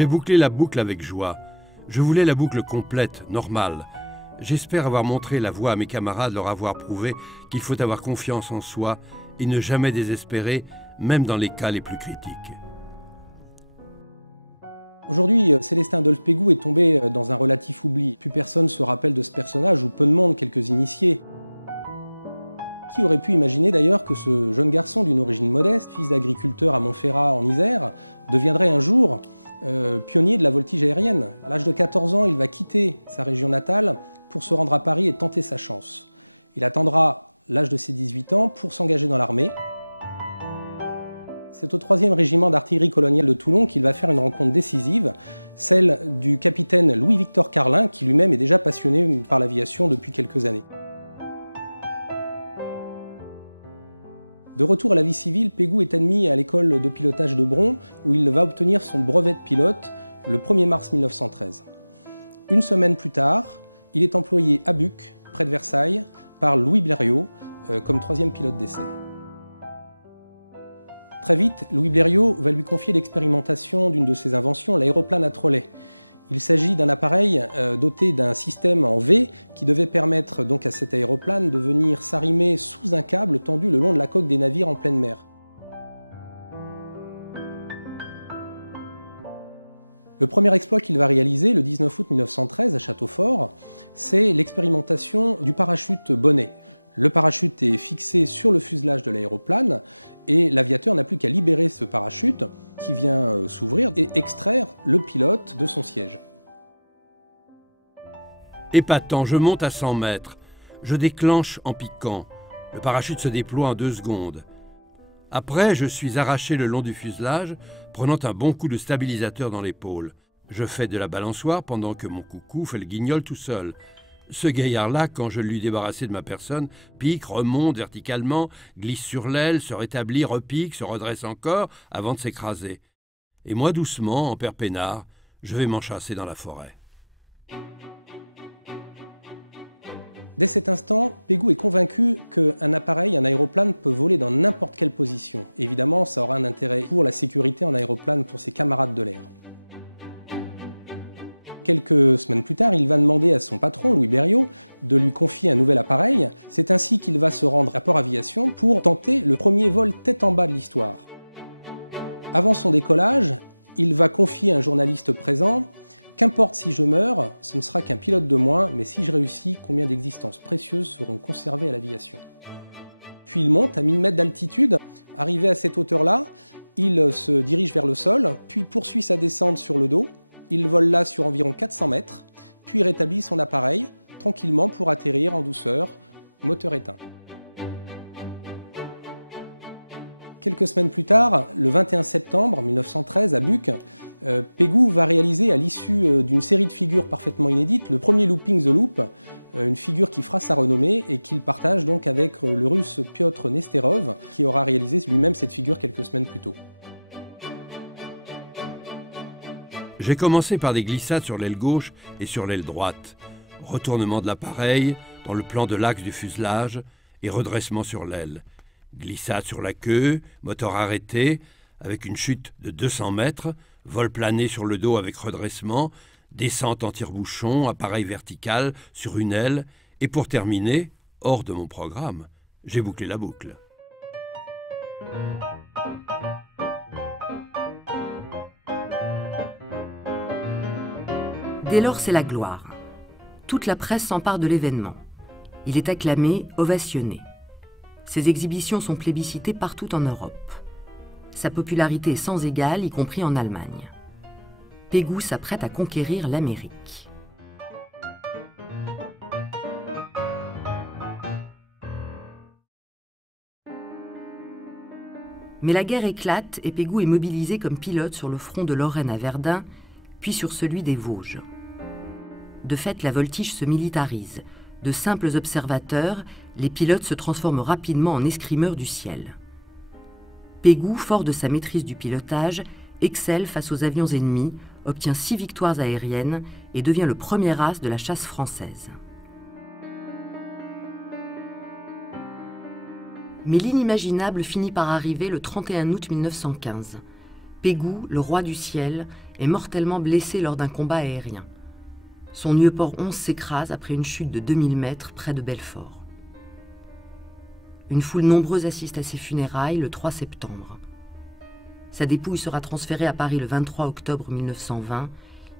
J'ai bouclé la boucle avec joie. Je voulais la boucle complète, normale. J'espère avoir montré la voie à mes camarades, leur avoir prouvé qu'il faut avoir confiance en soi et ne jamais désespérer, même dans les cas les plus critiques. Aujourd'hui, Célestin Adolphe Pégout est tombé dans un relatif oubli. Plus personne se rappelle de ce personnage, ou peu de monde, quelques initiés. Qui aurait pu imaginer d'ailleurs que ce jeune garçon d'une origine modeste, fils d'agriculteur à Montferrat en Isère, deviendrait un jour pionnier de la voltige aérienne. À l'âge de 14 ans, il va quitter sa région natale pour se rendre à Paris et tenter sa chance. Il attendra l'âge de ses 18 ans pour s'engager dans l'armée. C'est au 3e régiment d'artillerie coloniale de Toulon qu'il va faire une rencontre décisive, celle du capitaine Louis-Victor Carlin, qui lui-même est déjà passionné par l'aviation depuis quelques années. De retour à la vie civile, Pégout est admis à l'école de pilotage de Bron, où il va obtenir son brevet de pilote le 1er mars 1913. Une semaine plus tard, il est employé à Buc, près de Versailles, par Louis Blériot, comme 3e pilote d'essai. Très vite, Louis Blériot va lui confier l'expérimentation d'une de ses inventions, l'aéroplane à trolley. Il s'agit d'un appareil doté d'un système en V qui devait permettre donc à cet aéroplane de venir s'arrimer sous un câble tendu le long de la coque des navires en pleine mer. Le premier exploit qu'il va réaliser le 19 août 1913 à Châteaufort, c'est l'expérimentation du parachute bonnet. Le parachute est fixé sur le fuselage de l'aéroplane et l'aviateur n'a plus qu'à libérer ce parachute qui vient s'ouvrir et extraire le pilote de son siège. Épatant, je monte à 100 mètres. Je déclenche en piquant. Le parachute se déploie en 2 secondes. Après, je suis arraché le long du fuselage, prenant un bon coup de stabilisateur dans l'épaule. Je fais de la balançoire pendant que mon coucou fait le guignol tout seul. Ce gaillard-là, quand je lui débarrassé de ma personne, pique, remonte verticalement, glisse sur l'aile, se rétablit, repique, se redresse encore avant de s'écraser. Et moi, doucement, en père peinard, je vais m'enchasser dans la forêt. Dès cet instant, Pégout est convaincu qu'un appareil, un aéroplane, peut voler dans n'importe quelle position. Évidemment, ça aura un intérêt pour la sécurité en aéroplane pour ses camarades de l'air. Quelques semaines plus tard, il va demander à son patron, Louis Blériot, de lui confier un nouvel appareil. C'est ainsi qu'il va se rendre à Port Aviation pour tenter le premier vol tête en bas de l'histoire. Avant son décollage, il va confier à un journaliste présent « Qu'importe si je meurs, ce ne sera qu'un pilote de moins, mais si je réussis, combien d'existences précieuses seront conservées à l'aviation ?» Puis il monte à 1000 mètres d'altitude. Arrivé à cette hauteur-là, il se dirige vers le sol, puis poursuit sa descente sur le dos. Il vole là sur environ 400 mètres, puis rétablit son appareil tranquillement pour atterrir en douceur, moteur éteint. Quelques semaines plus tard, le 21 septembre 1913, à Buc, Pégout va réaliser à l'issue d'une série de figures parfaitement inédites le premier looping the loop, une figure qui fera sa renommée et qu'il partage donc avec le russe Piotr Nesterov, qui aura réalisé lui-même cette figure quelques semaines plus tôt. J'ai commencé par des glissades sur l'aile gauche et sur l'aile droite, retournement de l'appareil dans le plan de l'axe du fuselage et redressement sur l'aile, glissade sur la queue, moteur arrêté, avec une chute de 200 mètres, vol plané sur le dos avec redressement, descente en tire-bouchon, appareil vertical sur une aile, et pour terminer, hors de mon programme, j'ai bouclé la boucle. Dès lors, c'est la gloire. Toute la presse s'empare de l'événement. Il est acclamé, ovationné. Ses exhibitions sont plébiscitées partout en Europe. Sa popularité est sans égale, y compris en Allemagne. Pégout s'apprête à conquérir l'Amérique. Mais la guerre éclate et Pégout est mobilisé comme pilote sur le front de Lorraine à Verdun, puis sur celui des Vosges. De fait, la voltige se militarise. De simples observateurs, les pilotes se transforment rapidement en escrimeurs du ciel. Pégout, fort de sa maîtrise du pilotage, excelle face aux avions ennemis, obtient 6 victoires aériennes et devient le premier as de la chasse française. Mais l'inimaginable finit par arriver le 31 août 1915. Pégou, le roi du ciel, est mortellement blessé lors d'un combat aérien. Son Nieuport 11 s'écrase après une chute de 2000 mètres près de Belfort. Une foule nombreuse assiste à ses funérailles le 3 septembre. Sa dépouille sera transférée à Paris le 23 octobre 1920.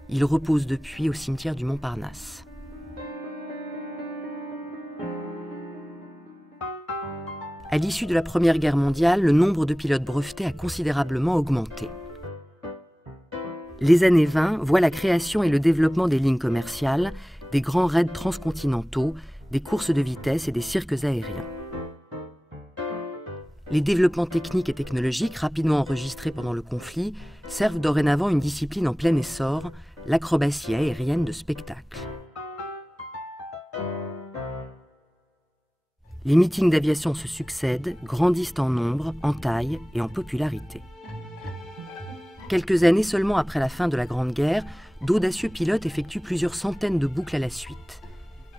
Il repose depuis au cimetière du Montparnasse. À l'issue de la Première Guerre mondiale, le nombre de pilotes brevetés a considérablement augmenté. Les années 20 voient la création et le développement des lignes commerciales, des grands raids transcontinentaux, des courses de vitesse et des cirques aériens. Les développements techniques et technologiques rapidement enregistrés pendant le conflit servent dorénavant une discipline en plein essor, l'acrobatie aérienne de spectacle. Les meetings d'aviation se succèdent, grandissent en nombre, en taille et en popularité. Quelques années seulement après la fin de la Grande Guerre, d'audacieux pilotes effectuent plusieurs centaines de boucles à la suite.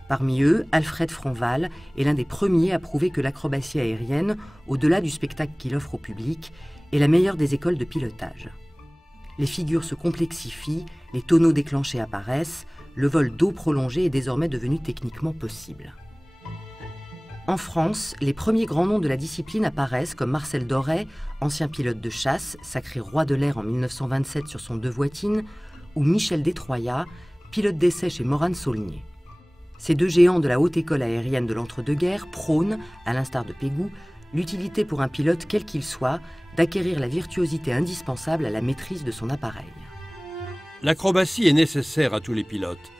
Parmi eux, Alfred Franval est l'un des premiers à prouver que l'acrobatie aérienne, au-delà du spectacle qu'il offre au public, est la meilleure des écoles de pilotage. Les figures se complexifient, les tonneaux déclenchés apparaissent, le vol d'eau prolongé est désormais devenu techniquement possible. En France, les premiers grands noms de la discipline apparaissent comme Marcel Dorey, ancien pilote de chasse, sacré roi de l'air en 1927 sur son deux-voitines, ou Michel Détroyat, pilote d'essai chez Morane-Saulnier. Ces deux géants de la haute école aérienne de l'entre-deux-guerres prônent, à l'instar de Pégou, l'utilité pour un pilote quel qu'il soit d'acquérir la virtuosité indispensable à la maîtrise de son appareil. L'acrobatie est nécessaire à tous les pilotes.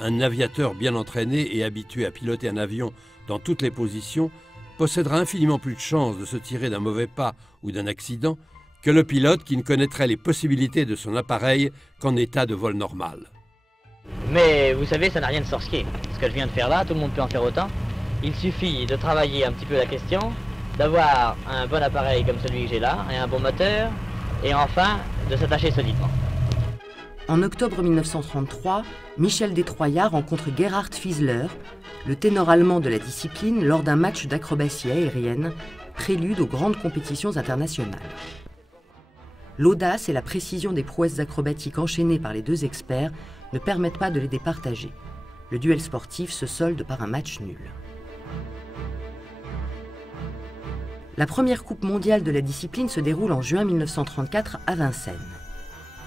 Un aviateur bien entraîné et habitué à piloter un avion dans toutes les positions possédera infiniment plus de chances de se tirer d'un mauvais pas ou d'un accident que le pilote qui ne connaîtrait les possibilités de son appareil qu'en état de vol normal. Mais vous savez, ça n'a rien de sorcier. Ce que je viens de faire là, tout le monde peut en faire autant. Il suffit de travailler un petit peu la question, d'avoir un bon appareil comme celui que j'ai là, et un bon moteur, et enfin de s'attacher solidement. En octobre 1933, Michel Détroyat rencontre Gerhard Fiesler, le ténor allemand de la discipline, lors d'un match d'acrobatie aérienne, prélude aux grandes compétitions internationales. L'audace et la précision des prouesses acrobatiques enchaînées par les deux experts ne permettent pas de les départager. Le duel sportif se solde par un match nul. La première Coupe mondiale de la discipline se déroule en juin 1934 à Vincennes.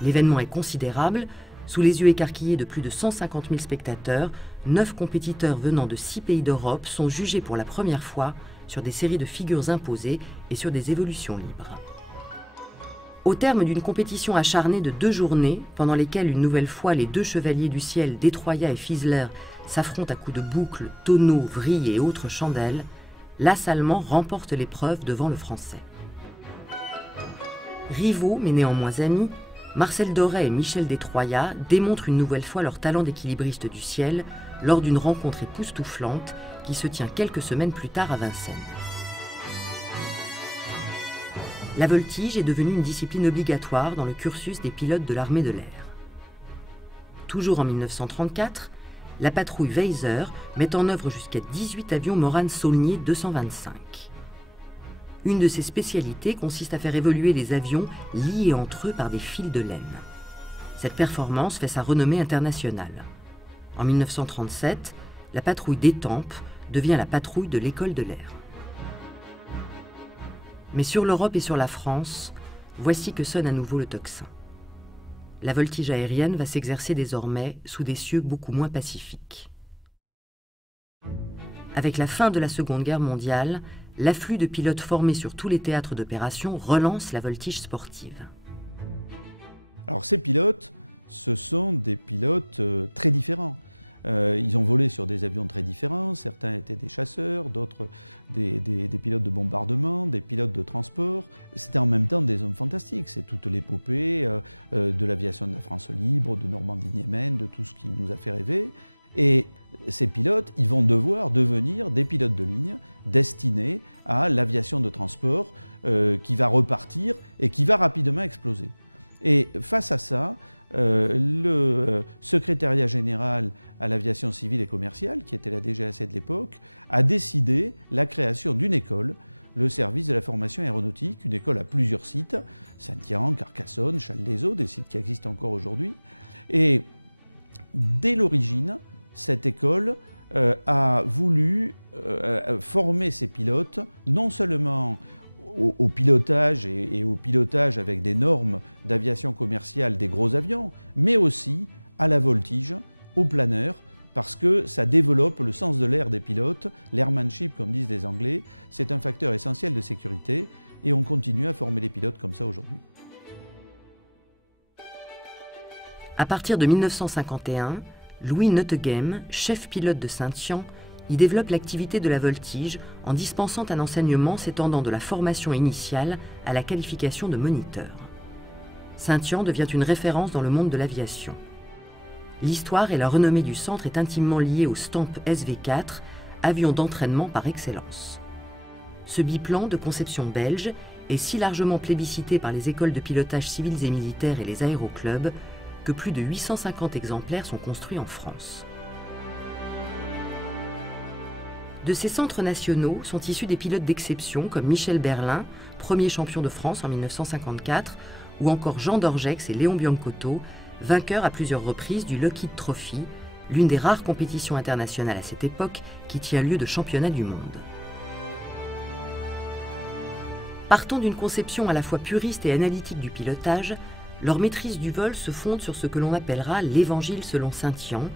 L'événement est considérable. Sous les yeux écarquillés de plus de 150 000 spectateurs, 9 compétiteurs venant de 6 pays d'Europe sont jugés pour la première fois sur des séries de figures imposées et sur des évolutions libres. Au terme d'une compétition acharnée de 2 journées, pendant lesquelles une nouvelle fois les deux chevaliers du ciel, Détroyat et Fiesler, s'affrontent à coups de boucles, tonneaux, vrilles et autres chandelles, l'as allemand remporte l'épreuve devant le français. Rivaux, mais néanmoins amis, Marcel Dorey et Michel Détroyat démontrent une nouvelle fois leur talent d'équilibriste du ciel lors d'une rencontre époustouflante qui se tient quelques semaines plus tard à Vincennes. La voltige est devenue une discipline obligatoire dans le cursus des pilotes de l'armée de l'air. Toujours en 1934, la patrouille Weiser met en œuvre jusqu'à 18 avions Morane-Saulnier 225. Une de ses spécialités consiste à faire évoluer les avions liés entre eux par des fils de laine. Cette performance fait sa renommée internationale. En 1937, la patrouille d'Étampes devient la patrouille de l'école de l'air. Mais sur l'Europe et sur la France, voici que sonne à nouveau le tocsin. La voltige aérienne va s'exercer désormais sous des cieux beaucoup moins pacifiques. Avec la fin de la Seconde Guerre mondiale, l'afflux de pilotes formés sur tous les théâtres d'opération relance la voltige sportive. Alors ces pilotes, ce sont des pilotes très différents. Ils ont volé sur des avions très différents, certains étaient des chasseurs, d'autres des pilotes de bombardement, des pilotes de transport. C'était en même temps des hommes fantastiques, c'est toute l'épopée de l'aviation de la France libre, de Normandie-Niemen, de tout ce qui nous a fait rêver. Et ces pilotes, ils vont devoir devenir des pilotes de ligne destinés à l'aviation de transport qui va repartir et qui va rapidement exploser. Et face à ça, le secrétariat général à l'aviation civile et commerciale, qui était la DGAC de l'époque, a décidé la création d'une école le service de la formation aéronautique, une école à plusieurs sites, Saint-Yan, Carcassonne, Challes-les-Eaux, des sites qui existent encore aujourd'hui. Et dès l'origine, cette école a voulu former ses pilotes, non seulement au pilotage et au pilotage avec des normes d'aviation commerciale des gros avions, mais aussi à la voltige, au planeur, parce que ça développe le sens de l'air des pilotes, l'airmanship comme disent les Anglais, c'est un facteur essentiel de sécurité et on continue à former les pilotes comme ça aujourd'hui. À partir de 1951, Louis Neutegem, chef pilote de Saint-Yan, y développe l'activité de la voltige en dispensant un enseignement s'étendant de la formation initiale à la qualification de moniteur. Saint-Yan devient une référence dans le monde de l'aviation. L'histoire et la renommée du centre est intimement liée au Stamp SV4, avion d'entraînement par excellence. Ce biplan de conception belge est si largement plébiscité par les écoles de pilotage civils et militaires et les aéroclubs que plus de 850 exemplaires sont construits en France. De ces centres nationaux sont issus des pilotes d'exception comme Michel Berlin, premier champion de France en 1954, ou encore Jean Dorgex et Léon Biancotto, vainqueurs à plusieurs reprises du Lockheed Trophy, l'une des rares compétitions internationales à cette époque qui tient lieu de championnat du monde. Partant d'une conception à la fois puriste et analytique du pilotage, leur maîtrise du vol se fonde sur ce que l'on appellera l'évangile selon Saint-Yan,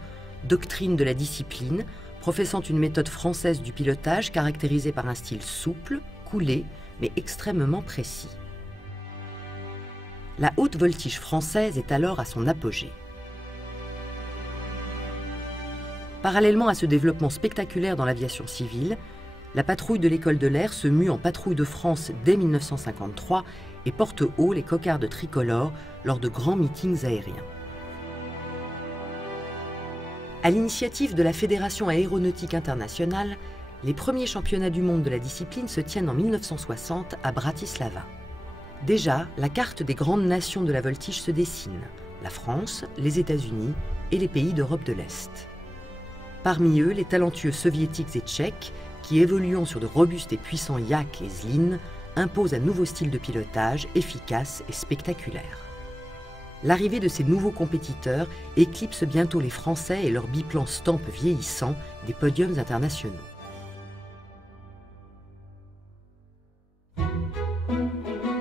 doctrine de la discipline, professant une méthode française du pilotage caractérisée par un style souple, coulé, mais extrêmement précis. La haute voltige française est alors à son apogée. Parallèlement à ce développement spectaculaire dans l'aviation civile, la patrouille de l'école de l'air se mue en patrouille de France dès 1953 et porte haut les cocardes tricolores lors de grands meetings aériens. À l'initiative de la Fédération aéronautique internationale, les premiers championnats du monde de la discipline se tiennent en 1960 à Bratislava. Déjà, la carte des grandes nations de la voltige se dessine, la France, les États-Unis et les pays d'Europe de l'Est. Parmi eux, les talentueux soviétiques et tchèques, qui évoluant sur de robustes et puissants Yak et Zlin, imposent un nouveau style de pilotage efficace et spectaculaire. L'arrivée de ces nouveaux compétiteurs éclipse bientôt les Français et leurs biplans Stamp vieillissants des podiums internationaux.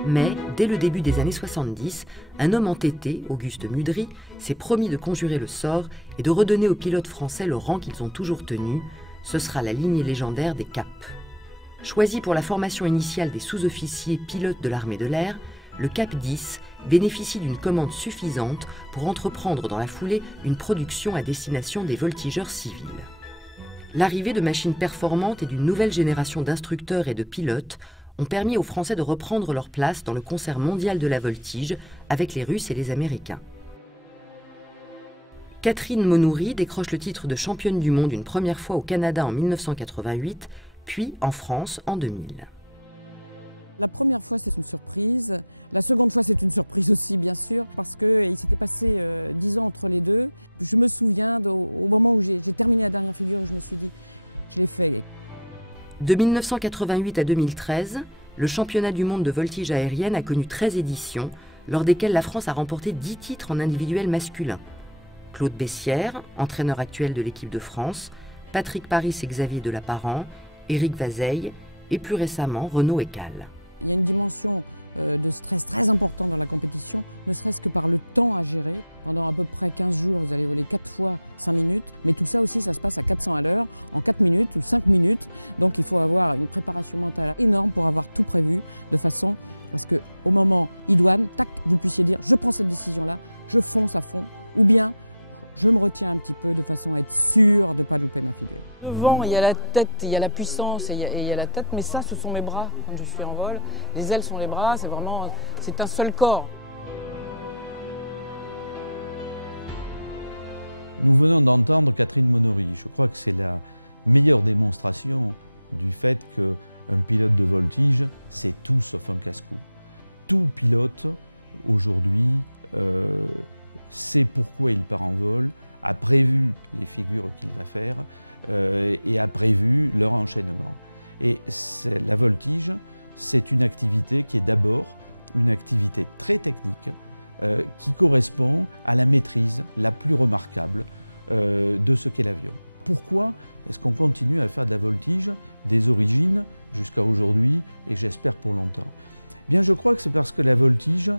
Mais, dès le début des années 70, un homme entêté, Auguste Mudry, s'est promis de conjurer le sort et de redonner aux pilotes français le rang qu'ils ont toujours tenu. Ce sera la lignée légendaire des CAP. Choisi pour la formation initiale des sous-officiers pilotes de l'armée de l'air, le CAP 10 bénéficie d'une commande suffisante pour entreprendre dans la foulée une production à destination des voltigeurs civils. L'arrivée de machines performantes et d'une nouvelle génération d'instructeurs et de pilotes ont permis aux Français de reprendre leur place dans le concert mondial de la voltige avec les Russes et les Américains. Catherine Monoury décroche le titre de championne du monde une première fois au Canada en 1988, puis en France en 2000. La première fois, c'est une surprise. La seconde fois, c'est une surprise aussi, bien sûr, parce qu'il s'était passé 10 ans entre les deux. Je me souviens au moment où j'ai terminé la dernière figure, je me suis dit, je l'ai fait. De 1988 à 2013, le championnat du monde de voltige aérienne a connu 13 éditions, lors desquelles la France a remporté 10 titres en individuel masculin. Claude Bessières, entraîneur actuel de l'équipe de France, Patrick Paris et Xavier Delaparent, Éric Vazeille et plus récemment Renaud Ekal. Il y a une dimension de stress très importante dans la compétition, ne serait-ce que par le temps à gérer. Pendant à peu près 15 jours, vous allez voler 4 fois 5 minutes, mais tout ça aussi, ça se passe à 400 à l'heure, en 4 minutes ou 5 minutes. Donc il faut avoir une préparation mentale énorme pour avoir tout prévu, de façon à ce qu'au moment idoine, tac, vous puissiez dire « je prends cette décision-là, je fonce à fond », ou bien je me retiens un petit peu de façon à être sûr de ne pas louper ma figure. Devant, il y a la tête, il y a la puissance et il y a la tête, mais ça, ce sont mes bras quand je suis en vol. Les ailes sont les bras, c'est un seul corps. Nous venons d'entendre Catherine Monoury. Je crois que c'est la meilleure démonstration du fait qu'un pilote de voltige, c'est tout sauf un casse-cou. Tout pilote, aujourd'hui, sait pourquoi il part en vol, a prévu les figures qu'il va faire et a prévu leur enchaînement. Et la voltige, c'est une activité qui est d'abord une activité très technique, qui correspond à la maîtrise la plus remarquable de ce qu'est l'avion. Pourquoi est-ce qu'on continue à faire de la voltige des origines jusqu'à aujourd'hui et j'espère pour longtemps? Bien, je crois que c'est parce que la voltige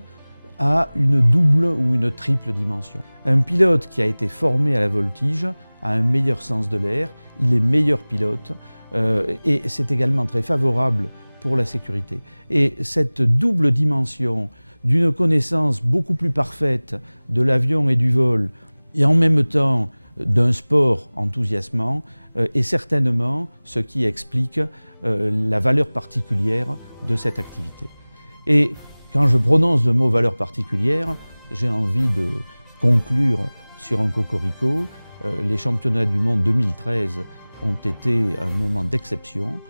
a une double ou une triple dimension. Un pilote qui a été formé à la voltige a un meilleur sens de l'air, il est meilleur pilote et c'est également très favorable pour la sécurité. Et cette double dimension d'une connaissance beaucoup plus parfaite de l'avion et du vol et en même temps d'un sport enthousiasmant est certainement ce qui explique la valeur particulière de cette activité. Et quand je prononce le mot valeur particulière, j'ai envie de conclure sur un cocorico. Les championnats du monde 2013 ont été un moment d'exception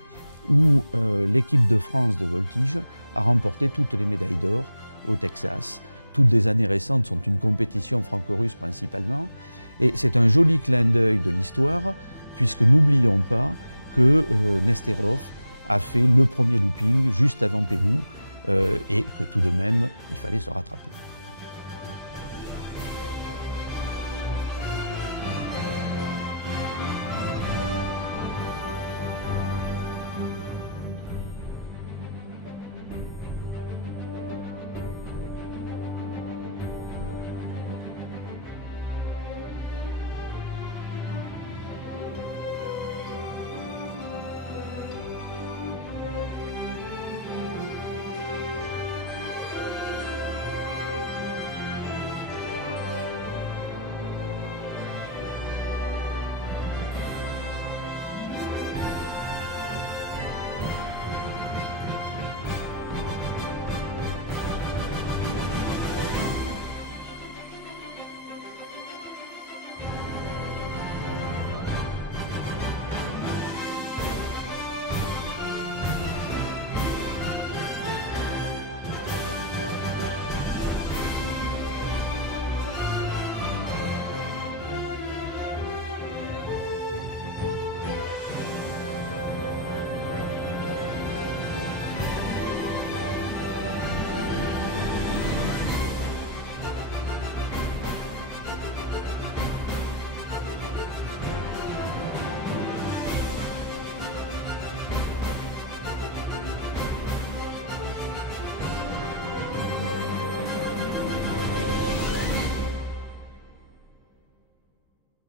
où l'équipe de France de voltige a remporté toutes les médailles d'or au Texas. Toutes les années récentes sont une compétition franco-russe principalement. Et c'est un joli clin d'œil de l'histoire, puisque n'oublions pas que Nesterov a fait le premier looping juste avant Pégou, et que tout de même, il fallait se rattraper.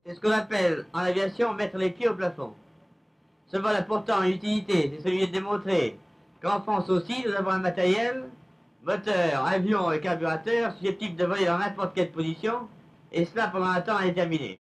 C'est ce qu'on appelle en aviation mettre les pieds au plafond. Ce vol a pourtant une utilité, c'est celui de démontrer qu'en France aussi, nous avons un matériel, moteur, avion et carburateur susceptible de voler dans n'importe quelle position, et cela pendant un temps indéterminé.